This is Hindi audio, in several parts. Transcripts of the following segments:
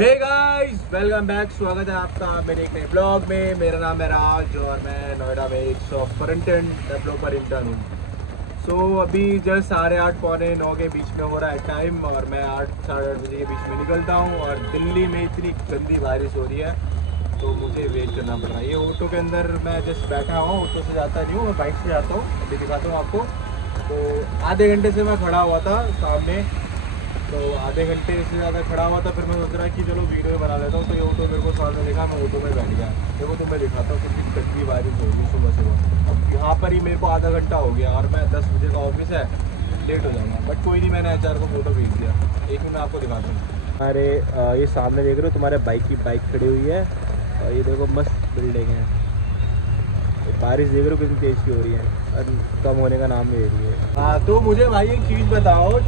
Hey guys, welcome back. स्वागत है आपका मेरे एक नए ब्लॉग में। मेरा नाम है राज और मैं नोएडा में एक फ्रंट एंड डेवलपर इंटर्न हूँ। सो अभी जस्ट 8:30 पौने 9 के बीच में हो रहा है टाइम और मैं 8 साढ़े 8 बजे के बीच में निकलता हूँ। और दिल्ली में इतनी गंदी बारिश हो रही है तो मुझे वेट करना पड़ रहा है। ये ऑटो के अंदर मैं जस्ट बैठा हूँ, ऑटो से जाता नहीं हूँ, मैं बाइक से जाता हूँ। अभी दिखाता हूँ आपको। तो आधे घंटे से मैं खड़ा हुआ था सामने, तो आधे घंटे से ज़्यादा खड़ा हुआ था। फिर मैं सोच रहा कि चलो वीडियो बना लेता हूँ। तो ये ऑटो मेरे को सामने दिखा, मैं ऑटो में बैठ गया। देखो तो मैं दिखाता हूँ कितनी गंदी बारिश हो गई सुबह सुबह। अब यहाँ पर ही मेरे को आधा घंटा हो गया और मैं 10 बजे का ऑफिस है, लेट हो जाऊँगा। बट कोई नहीं, मैंने HR को फोटो भेज दिया। एक मिनट आपको दिखाता हूँ। अरे ये सामने देख रहे हो, तुम्हारे बाइक की बाइक खड़ी हुई है और ये देखो मस्त बिल्डिंग है। बारिश देख रहे हो कितनी तेज़ की हो रही है और कम होने का नाम नहीं ले रही है। हाँ, तो मुझे भाई एक चीज़ बताओ,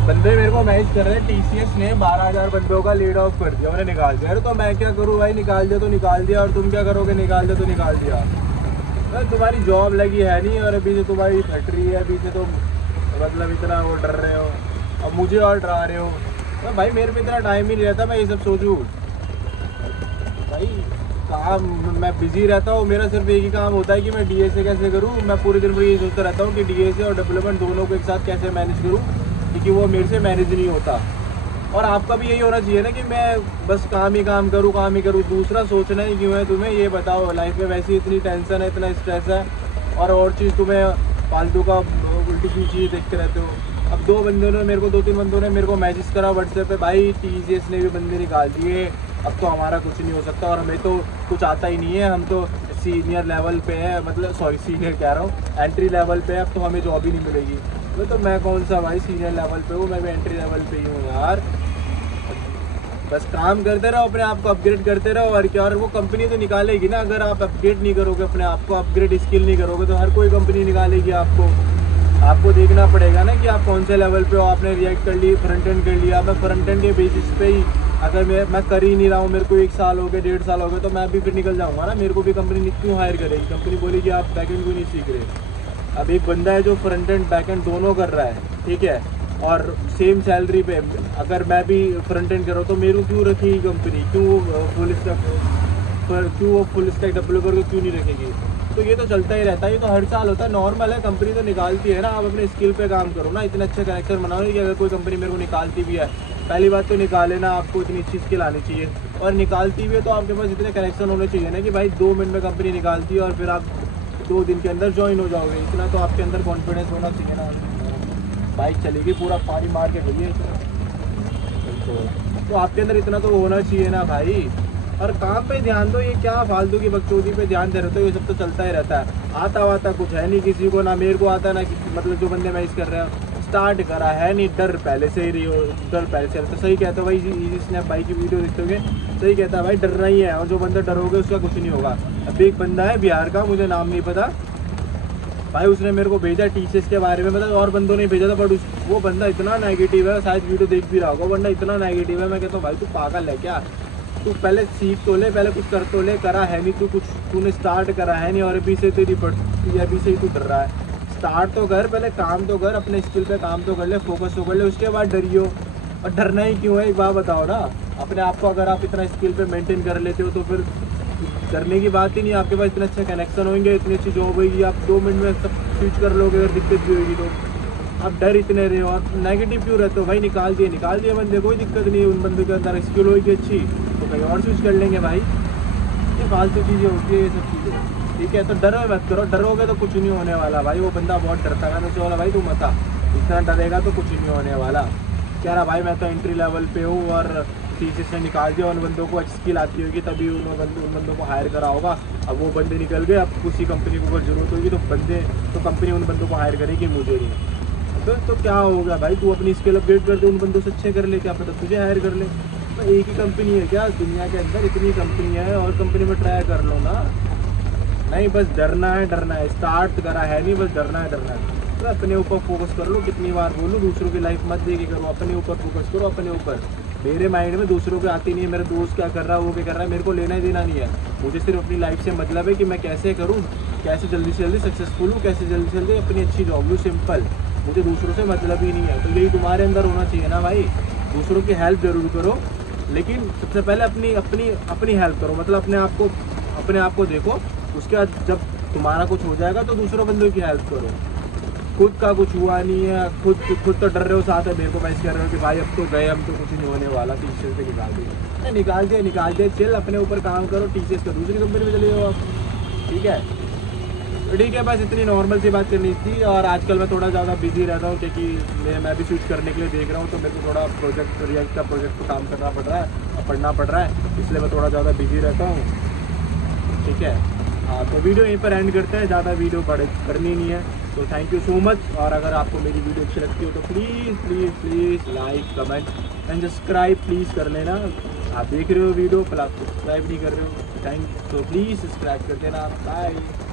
बंदे मेरे को मैसेज कर रहे हैं TCS ने 12,000 बंदों का लेड ऑफ कर दिया, उन्हें निकाल दिया। अरे तो मैं क्या करूँ भाई, निकाल दिया तो निकाल दिया, और तुम क्या करोगे, निकाल दिया तो निकाल दिया। भाई तुम्हारी जॉब लगी है नहीं और अभी से तुम्हारी फैक्ट्री है, अभी से तुम मतलब इतना वो डर रहे हो, अब मुझे और डरा रहे हो। तो भाई मेरे पे इतना टाइम ही नहीं रहता मैं ये सब सोचूँ। भाई काम मैं बिजी रहता हूँ, मेरा सिर्फ एक ही काम होता है कि मैं DSA कैसे करूँ। मैं पूरे दिन भर ये सोचता रहता हूँ कि DSA और डेवलपमेंट दोनों को एक साथ कैसे मैनेज करूँ, क्योंकि वो मेरे से मैनेज नहीं होता। और आपका भी यही होना चाहिए ना कि मैं बस काम ही काम करूँ, काम ही करूँ। दूसरा सोचना ही क्यों है तुम्हें, ये बताओ। लाइफ में वैसे ही इतनी टेंशन है, इतना स्ट्रेस है, और चीज़ तुम्हें फालतू का उल्टी सीधी चीज़ देखते रहते हो। अब 2-3 बंदों ने मेरे को मैसेज करा व्हाट्सएप पे, भाई TCS ने भी बंदे निकाल दिए, अब तो हमारा कुछ नहीं हो सकता। और हमें तो कुछ आता ही नहीं है, हम तो सीनियर लेवल पे है, मतलब सॉरी सीनियर कह रहा हूँ, एंट्री लेवल पे है, अब तो हमें जॉब ही नहीं मिलेगी। तो मैं कौन सा भाई सीनियर लेवल पे हूँ, मैं भी एंट्री लेवल पे ही हूँ यार। बस काम करते रहो, अपने आप को अपग्रेड करते रहो और क्या। और वो कंपनी तो निकालेगी ना, अगर आप अपग्रेड नहीं करोगे, अपने आप को अपग्रेड स्किल नहीं करोगे, तो हर कोई कंपनी निकालेगी आपको। आपको देखना पड़ेगा ना कि आप कौन से लेवल पे हो। आपने रिएक्ट कर ली, फ्रंट एंड कर लिया, मैं फ्रंट एंड के बेसिस पे ही, अगर मैं कर ही नहीं रहा हूँ, मेरे को 1 साल हो गए, 1.5 साल हो गए, तो मैं भी फिर निकल जाऊँगा ना। मेरे को भी कंपनी क्यों हायर करेगी, कंपनी बोलेगी आप बैक एंड क्यों नहीं सीख रहे। अब एक बंदा है जो फ्रंट एंड बैक एंड दोनों कर रहा है, ठीक है, और सेम सैलरी पे, अगर मैं भी फ्रंट एंड कर रहा हूँ तो मेरे को क्यों रखेगी कंपनी, क्यों वो फुल स्टैक डेवलपर को क्यों नहीं रखेगी। तो ये तो चलता ही रहता है, ये तो हर साल होता है, नॉर्मल है। कंपनी तो निकालती है ना, आप अपने स्किल पे काम करो ना। इतने अच्छे कनेक्शन बनाओ कि अगर कोई कंपनी मेरे को निकालती भी है, पहली बात तो निकाले ना, आपको इतनी अच्छी स्किल आनी चाहिए। और निकालती भी है तो आपके पास इतने कनेक्शन होने चाहिए ना कि भाई 2 मिनट में कंपनी निकालती है और फिर आप 2 दिन के अंदर ज्वाइन हो जाओगे। इतना तो आपके अंदर कॉन्फिडेंस होना चाहिए ना। बाइक चलेगी, पूरा पानी मार के गई है तो आपके अंदर इतना तो होना चाहिए ना भाई। और काम पे ध्यान दो, ये क्या फालतू की बकचोदी पे ध्यान दे रहे हो, ये सब तो चलता ही रहता है। आता वाता कुछ है नहीं किसी को, ना मेरे को आता ना मतलब जो बंदे मैच कर रहे हैं, स्टार्ट करा है नहीं, डर पहले से ही रही हो, डर पहले से। तो सही कहते हो भाई, इजी स्नैप भाई की वीडियो देखते हो, सही कहता है भाई, डरना ही है। और जो बंदा डरोगे उसका कुछ नहीं होगा। अब एक बंदा है बिहार का, मुझे नाम नहीं पता भाई, उसने मेरे को भेजा TCS के बारे में, मतलब और बंदों ने भेजा था, बट वो बंदा इतना नेगेटिव है, शायद वीडियो देख भी रहा होगा, वरना इतना नेगेटिव है। मैं कहता हूँ भाई तू पागल है क्या, तू पहले सीख तो ले, पहले कुछ कर तो ले, करा है नहीं तू कुछ, तूने स्टार्ट करा है नहीं, और अभी से तेरी अभी से ही तू कर रहा है। स्टार्ट तो कर, पहले काम तो कर, अपने स्किल पे काम तो कर ले, फोकस तो कर ले, उसके बाद डरियो। और डरना ही क्यों है, एक बात बताओ ना अपने आप को। अगर आप इतना स्किल पे मेंटेन कर लेते हो तो फिर करने की बात ही नहीं। आपके पास इतने अच्छे कनेक्शन होंगे, इतनी अच्छी जॉब होगी, आप 2 मिनट में सब स्विच कर लोगे अगर दिक्कत भी होगी तो। आप डर इतने रहे हो और नेगेटिव क्यों रहते हो भाई। निकाल दिए बंदे, कोई दिक्कत नहीं है। उन बंदों के अंदर स्किल होगी अच्छी तो कहीं और स्विच कर लेंगे भाई। ये फालतू चीज़ें होती है ये सब चीज़ें, ठीक है। तो डरो मत करो, डरोगे तो कुछ नहीं होने वाला भाई। वो बंदा बहुत डरता है, मैंने बोला भाई तू मत आ, इतना डरेगा तो कुछ नहीं होने वाला। कह रहा भाई मैं तो एंट्री लेवल पे हूँ और TCS ने निकाल दिया, उन बंदों को अच्छी स्किल आती होगी तभी उन बंदों को हायर करा होगा। अब वो बंदे निकल गए, अब उसी कंपनी को अगर जरूरत होगी तो कंपनी उन बंदों को हायर करेगी, मुझे नहीं। तो क्या होगा भाई, तू अपनी स्किल अपडेट कर दे, उन बंदों से अच्छे कर ले, क्या पता तुझे हायर कर ले। तो एक ही कंपनी है क्या दुनिया के अंदर, इतनी कंपनी है, और कंपनी में ट्राई कर लो ना। नहीं बस डरना है, स्टार्ट करा है नहीं, बस डरना है। तो अपने ऊपर फोकस कर लो। कितनी बार बोलूँ, दूसरों की लाइफ मत देखी करो, अपने ऊपर फोकस करो, अपने ऊपर। मेरे माइंड में दूसरों की आती नहीं है, मेरा दोस्त क्या कर रहा है, वो क्या कर रहा है, मेरे को लेना ही देना नहीं है। मुझे सिर्फ अपनी लाइफ से मतलब है कि मैं कैसे करूँ, कैसे जल्दी से जल्दी सक्सेसफुल हूँ, कैसे जल्दी से जल्दी अपनी अच्छी जॉब लूँ, सिंपल। मुझे दूसरों से मतलब ही नहीं है। तो यही तुम्हारे अंदर होना चाहिए ना भाई। दूसरों की हेल्प जरूर करो, लेकिन सबसे पहले अपनी अपनी अपनी हेल्प करो, मतलब अपने आप को देखो। उसके बाद जब तुम्हारा कुछ हो जाएगा तो दूसरों बंदों की हेल्प करो। खुद का कुछ हुआ नहीं है, खुद तो डर रहे हो, साथ है मेरे को मैसेज कर रहे हो कि भाई अब तो गए, हम तो कुछ नहीं होने वाला, टीचर से निकाल दिए, चिल, अपने ऊपर काम करो, टीचर्स का दूसरी कंपनी में चले जाओ आप। ठीक है, तो ठीक है, बस इतनी नॉर्मल सी बात करनी थी। और आजकल मैं थोड़ा ज़्यादा बिजी रहता हूँ क्योंकि मैं भी स्विच करने के लिए देख रहा हूँ, तो मेरे को थोड़ा रिएक्ट का प्रोजेक्ट पर काम करना पड़ रहा है और पढ़ना पड़ रहा है, इसलिए मैं थोड़ा ज़्यादा बिजी रहता हूँ। ठीक है, हाँ, तो वीडियो यहीं पर एंड करते हैं, ज़्यादा वीडियो करनी नहीं है। तो थैंक यू सो मच। और अगर आपको मेरी वीडियो अच्छी लगती हो तो please please please like comment and subscribe please कर लेना। आप देख रहे हो वीडियो पर आप सब्सक्राइब नहीं कर रहे हो, थैंक, तो प्लीज़ सब्सक्राइब कर देना। बाय।